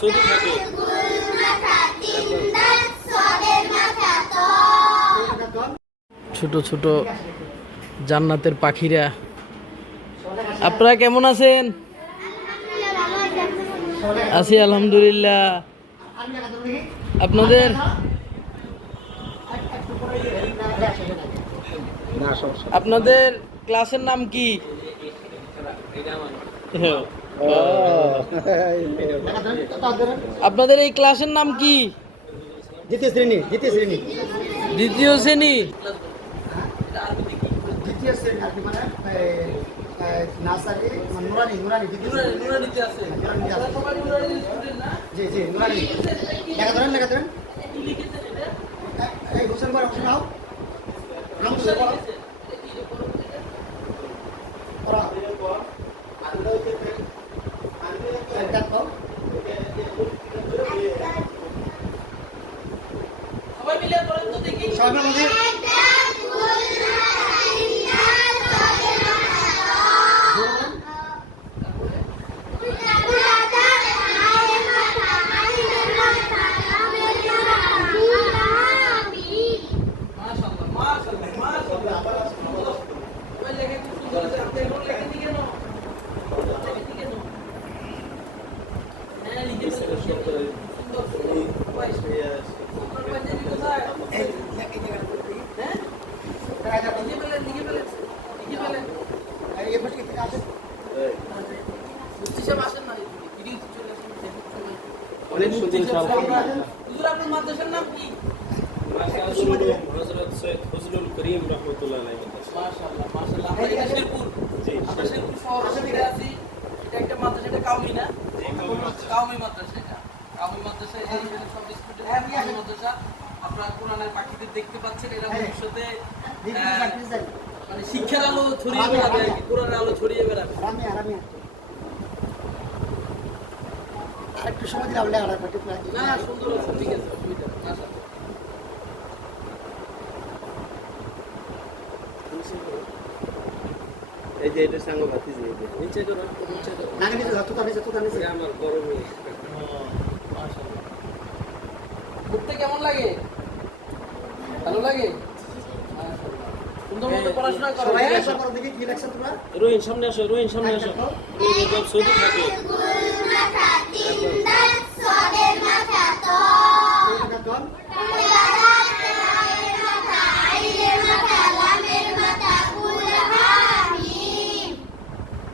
Saudi থাকে। ছোট ছোট জান্নাতের পাখিরা, আপনারা কেমন আছেন? আছি আলহামদুলিল্লাহ। আপনাদের আপনাদের ক্লাসের নাম কি? আপনাদের এই ক্লাসের নাম কি? দ্বিতীয় শ্রেণী দ্বিতীয় শ্রেণী। দ্বিতীয় শ্রেণী আর কি মানে নার্সারি নুরানি নুরানিতে আছে। জি জি নুরানি লেখা ধরেন এই হোসেন ভাই হোসেন নাও নাম তো পড়া সবাই মিলে পড়েন তো দেখি। সবাই মিলে অনেক সুন্দর হুজুর, আপনার মাদ্রাসার নাম কি? হযরত সৈয়দ ফজলুল করিম রাহমাতুল্লাহ আলাইহি। মাশাআল্লাহ মাশাআল্লাহ। আমরা এটা শেরপুর। জি, আমরা শেরপুর শহরে থেকে আছি। এটা একটা মাদ্রাসা, এটা কাউমি না? কাউমি মাদ্রাসা এটা। কাউমি মাদ্রাসা, এই সব স্টুডেন্ট কাউমি মাদ্রাসা। আপনারা কোরআনের পাখিদের দেখতে পাচ্ছেন, এরা ভবিষ্যতে মানে শিক্ষার আলো ছড়িয়ে বেড়াবে আর কি, কোরআনের আলো ছড়িয়ে বেড়াবে। আরেকটু সময় দিলে আমরা না সুন্দর আছে, ঠিক আছে, অসুবিধা নেই। মাশাআল্লাহ। এই যে এটা সাঙ্গ ভাতি যে নিচে করো না নিচে যত নিচে আমার গরমে। মাশাআল্লাহ। ঘুরতে কেমন লাগে? ভালো লাগে? সুন্দর মতো পড়াশোনা করো। সবাই আশা করো দেখি কি লাগছে তোমরা রোহিন সামনে আসো, রোহিন সামনে আসো। রোহিন সৌদি থাকে।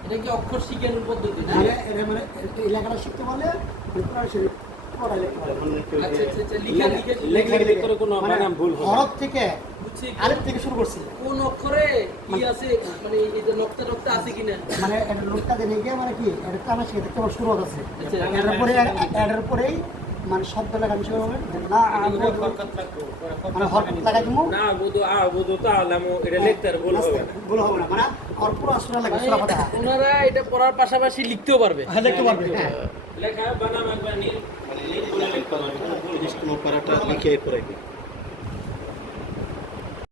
এটা কি অক্ষর শিখানোর পদ্ধতি না? মানে এই লেখাটা শিখতে পারলে পড়া লিখতে পারবে। আচ্ছা আচ্ছা আচ্ছা, লেখালেখি করে কোনো বানান ভুল হবে। হরফ থেকে বুঝছি। আলিফ থেকে শুরু করছি কোন অক্ষরে কি আছে, মানে এই যে নকতা নকতা আছে কিনা? মানে এটা লোকটা দেখে গিয়ে মানে কি এটা টানা শিখে দেখতে পাবো শুরু আছে আচ্ছা। এটার পরেই মানে শব্দ লেখা বিষয় হবে না মানে হরফ লাগাই দিব না বুধু তাআলামু এটা লিখতে আর ভুল হবে না। ভুল হবে না মানে আর পুরো সূরা লাগে সূরা ফাতিহা ওনারা এটা পড়ার পাশাপাশি লিখতেও পারবে। হ্যাঁ দেখতে পারবে হ্যাঁ লেখা বানাম একবার নীল মানে নীল বলে লিখতে পারবে, ভুল করাটা লিখে পড়ে।